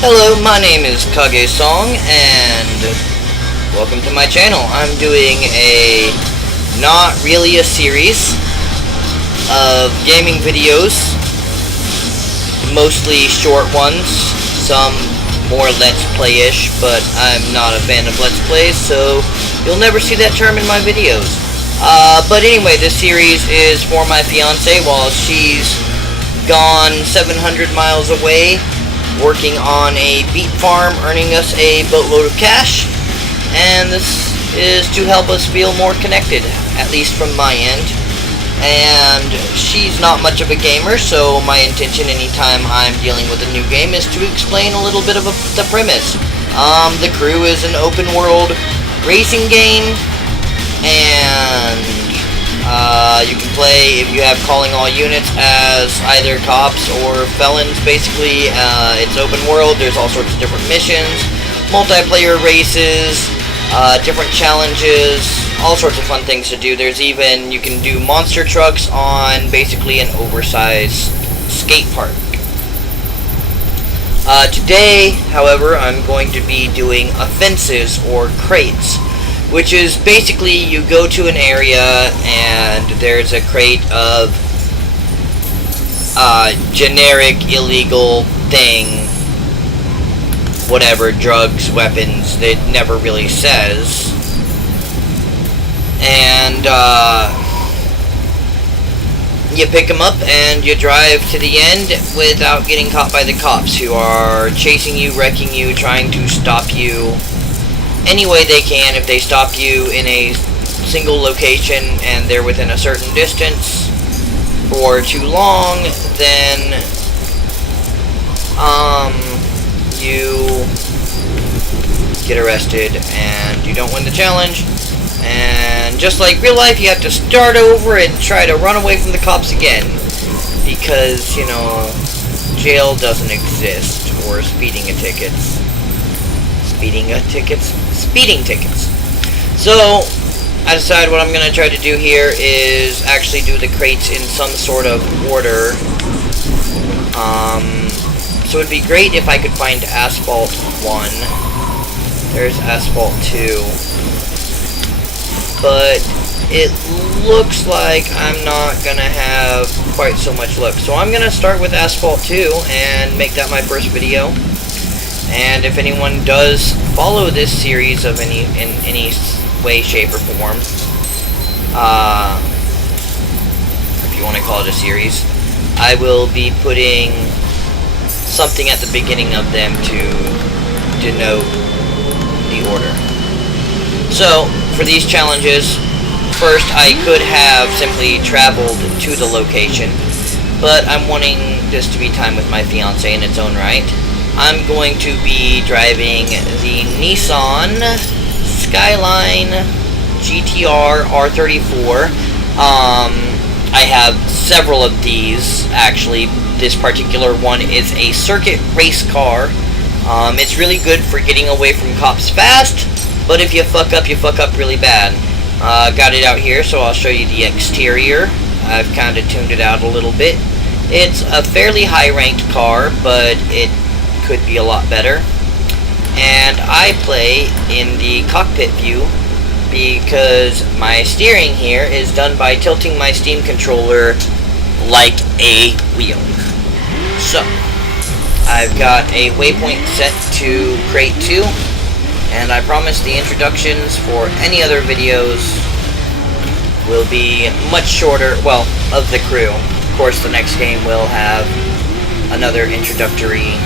Hello, my name is KageNoctuumGaming, and welcome to my channel. I'm doing not really a series of gaming videos, mostly short ones, some more Let's Play-ish, but I'm not a fan of Let's Plays, so you'll never see that term in my videos. But anyway, this series is for my fiance while she's gone 700 miles away, working on a beet farm, earning us a boatload of cash, and this is to help us feel more connected, at least from my end. And she's not much of a gamer, so my intention anytime I'm dealing with a new game is to explain a little bit of the premise. The Crew is an open world racing game, and you can play, if you have calling all units, as either cops or felons. Basically, it's open world. There's all sorts of different missions, multiplayer races, different challenges, all sorts of fun things to do. There's even, you can do monster trucks on basically an oversized skate park. Today, however, I'm going to be doing offenses or crates, which is basically you go to an area and there's a crate of generic illegal thing, whatever, drugs, weapons, it never really says, and you pick them up and you drive to the end without getting caught by the cops, who are chasing you, wrecking you, trying to stop you any way they can. If they stop you in a single location and they're within a certain distance for too long, then you get arrested and you don't win the challenge. And just like real life, you have to start over and try to run away from the cops again, because, you know, jail doesn't exist, or speeding tickets. Speeding tickets. So I decided what I'm going to try to do here is actually do the crates in some sort of order. So it'd be great if I could find Asphalt 1. There's Asphalt 2. But it looks like I'm not going to have quite so much luck. So I'm going to start with Asphalt 2 and make that my first video. And if anyone does follow this series of in any way, shape, or form, if you want to call it a series, I will be putting something at the beginning of them to denote the order. So, for these challenges, first I could have simply traveled to the location, but I'm wanting this to be time with my fiance in its own right. I'm going to be driving the Nissan Skyline GTR R34. I have several of these, actually. This particular one is a circuit race car. It's really good for getting away from cops fast, but if you fuck up really bad. Got it out here, so I'll show you the exterior. I've kind of tuned it out a little bit. It's a fairly high-ranked car, but it could be a lot better. And I play in the cockpit view because my steering here is done by tilting my Steam controller like a wheel. So I've got a waypoint set to Crate 2, and I promise the introductions for any other videos will be much shorter, well, of the Crew. Of course, the next game will have another introductory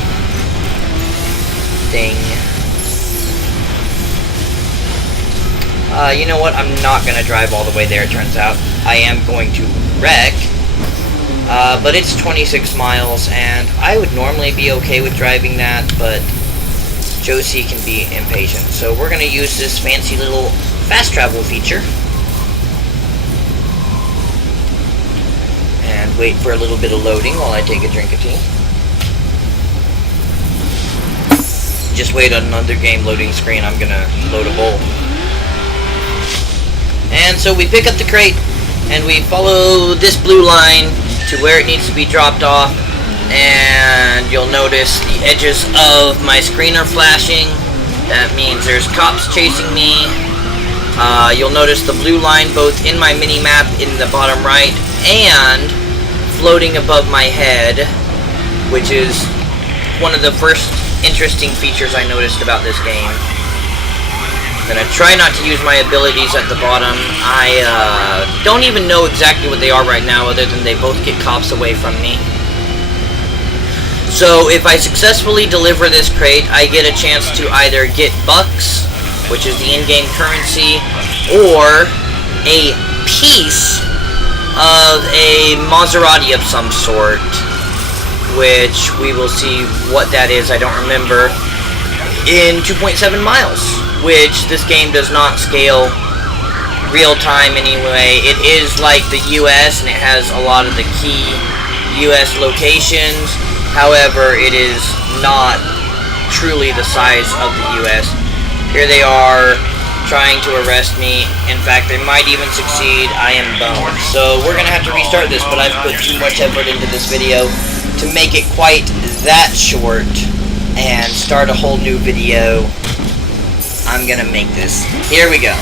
thing. You know what? I'm not going to drive all the way there, it turns out. I am going to wreck. But it's 26 miles, and I would normally be okay with driving that, but Josie can be impatient. So we're going to use this fancy little fast travel feature. And wait for a little bit of loading while I take a drink of tea. Just wait on another game loading screen. I'm gonna load a bowl. And so we pick up the crate and we follow this blue line to where it needs to be dropped off. and you'll notice the edges of my screen are flashing. That means there's cops chasing me. You'll notice the blue line both in my mini-map in the bottom right and floating above my head, which is one of the first interesting features I noticed about this game. I'm gonna try not to use my abilities at the bottom. I don't even know exactly what they are right now, other than they both get cops away from me. So if I successfully deliver this crate, I get a chance to either get bucks, which is the in-game currency, or a piece of a Maserati of some sort, which we will see what that is, I don't remember, in 2.7 miles, which this game does not scale real time anyway. It is like the US, and it has a lot of the key US locations. However, it is not truly the size of the US. Here they are trying to arrest me. In fact, they might even succeed. I am boned. So we're going to have to restart this, but I've put too much effort into this video to make it quite that short and start a whole new video. I'm going to make this. Here we go.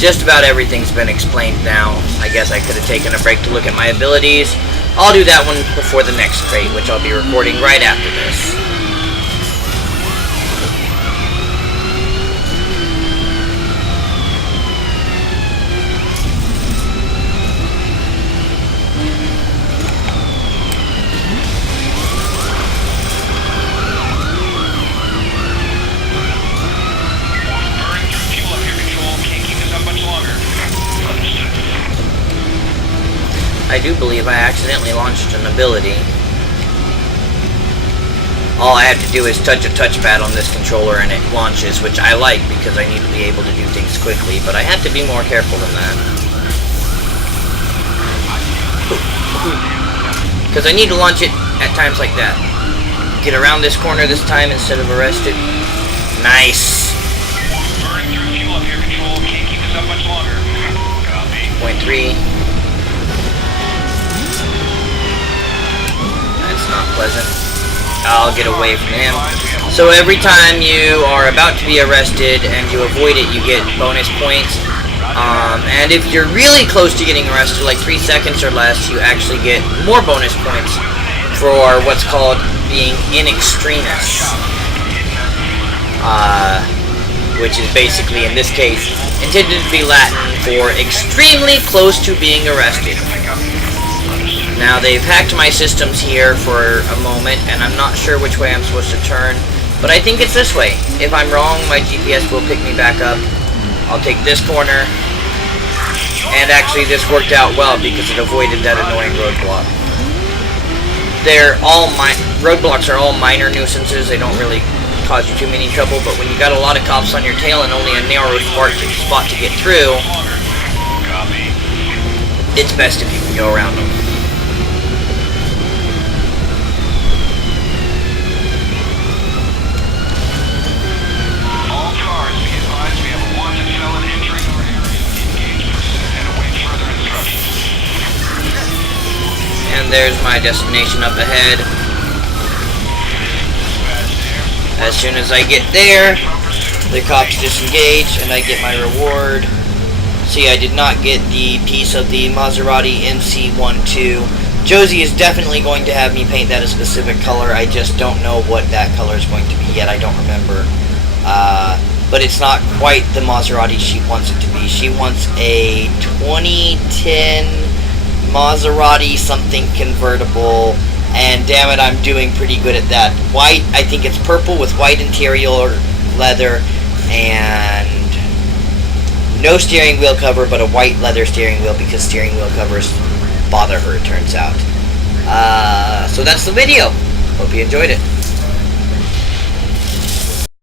Just about everything's been explained now. I guess I could have taken a break to look at my abilities. I'll do that one before the next crate, which I'll be recording right after this. I do believe I accidentally launched an ability. All I have to do is touch a touchpad on this controller and it launches, which I like because I need to be able to do things quickly, but I have to be more careful than that. Because I need to launch it at times like that. Get around this corner this time instead of arrested. Nice! 0.3. Not pleasant. I'll get away from him. So every time you are about to be arrested and you avoid it, you get bonus points. And if you're really close to getting arrested, like 3 seconds or less, you actually get more bonus points for what's called being in extremis. Which is basically, in this case, intended to be Latin for extremely close to being arrested. Now, they've hacked my systems here for a moment, and I'm not sure which way I'm supposed to turn, but I think it's this way. If I'm wrong, my GPS will pick me back up. I'll take this corner, and actually this worked out well because it avoided that annoying roadblock. Roadblocks are all minor nuisances. They don't really cause you too many trouble, but when you got a lot of cops on your tail and only a narrow spot to get through, it's best if you can go around them. And there's my destination up ahead. As soon as I get there, the cops disengage and I get my reward. See, I did not get the piece of the Maserati MC12. Josie is definitely going to have me paint that a specific color. I just don't know what that color is going to be yet. I don't remember. But it's not quite the Maserati she wants it to be. She wants a 2010 Maserati something convertible, and damn it, I'm doing pretty good at that. White, I think it's purple with white interior leather and no steering wheel cover, but a white leather steering wheel because steering wheel covers bother her, it turns out. So that's the video. Hope you enjoyed it.